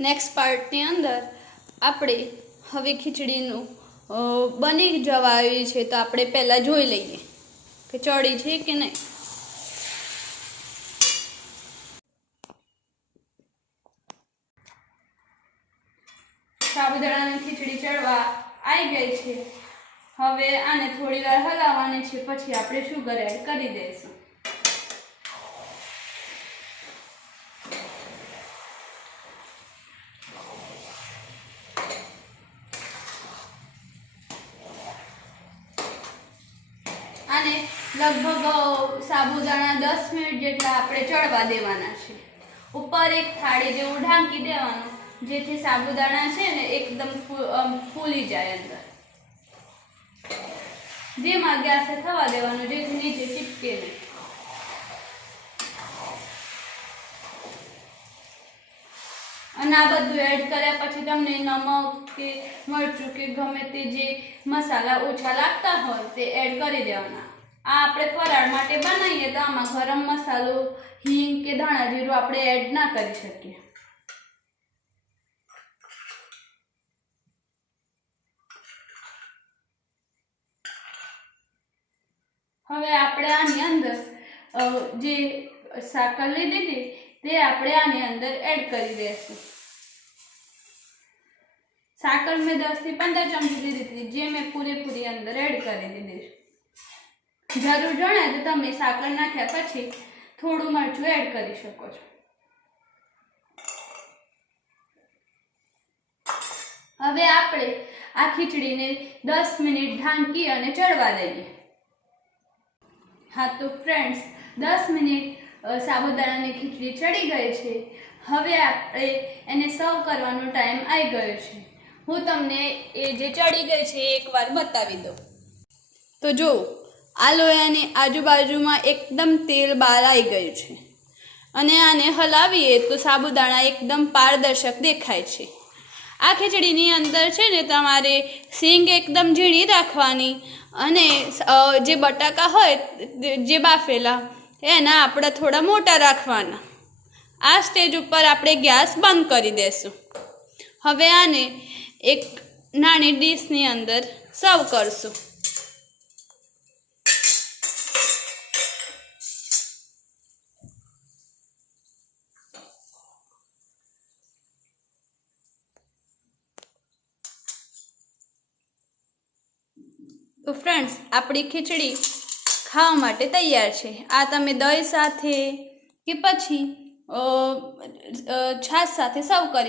Next પાર્ટની અંદર આપણે હવે ખીચડીનું બની જવા આવી છે, તો આપણે પહેલાં જોઈ લઈએ કે ચડી છે કે નહીં. સાબુદાણાની ખીચડી ચડવા આવી ગઈ છે. હવે આને થોડી વાર હલાવવાની છે, પછી આપણે શુગર એડ કરી દઈશું. આને લગભગ સાબુદાણા 10 મિનિટ જેટલા આપણે ચડવા દેવાના છે. ઉપર એક થાળી જેવું ઢાંકી દેવાનું, જેથી સાબુદાણા છે ને એકદમ ફૂલી જાય અંદર. ધીમા ગેસે થવા દેવાનું, જેથી નીચે ચીપકે નહીં. અને આ બધું એડ કર્યા પછી તમને નમક કે મરચું કે ગમે તે જે મસાલા ઓછા લાગતા હોય તે એડ કરી દેવાના. આ આપણે ફરાળ માટે બનાવીએ તો આમાં ગરમ મસાલો, હિંગ કે ધાણા જીરું આપણે એડ ના કરી શકીએ. હવે આપણે આની અંદર જે સાકર લીધી હતી તે આપણે આની અંદર એડ કરી દઈશું. સાકર મેં 10 થી 15 ચમચી લીધી હતી, જે મેં પૂરેપૂરી અંદર એડ કરી દીધી છે. જરૂર જણાય તો તમે સાકર નાખ્યા પછી થોડું મરચું એડ કરી શકો છો. હવે આપણે આ ખીચડીને 10 મિનિટ ઢાંકી અને ચડવા દઈએ. હા તો ફ્રેન્ડ્સ, 10 મિનિટ સાબુદાણાની ખીચડી ચડી ગઈ છે. હવે આપણે એને સર્વ કરવાનો ટાઈમ આવી ગયો છે. હું તમને એ જે ચડી ગઈ છે એ એકવાર બતાવી દઉં. તો જો આ લોયાની આજુબાજુમાં એકદમ તેલ બહાર આવી ગયું છે, અને આને હલાવીએ તો સાબુદાણા એકદમ પારદર્શક દેખાય છે. આ ખીચડીની અંદર છે ને તમારે સીંગ એકદમ ઝીણી રાખવાની, અને જે બટાકા હોય જે બાફેલા એના આપણે થોડા મોટા રાખવાના. આ સ્ટેજ ઉપર આપણે ગેસ બંધ કરી દઈશું. હવે આને એક નાની ડીશની અંદર સર્વ કરશું. તો ફ્રેન્ડ્સ, આપણી ખીચડી ખાવા માટે તૈયાર છે. આ તમે દહીં સાથે કે પછી છાશ સાથે સર્વ કરી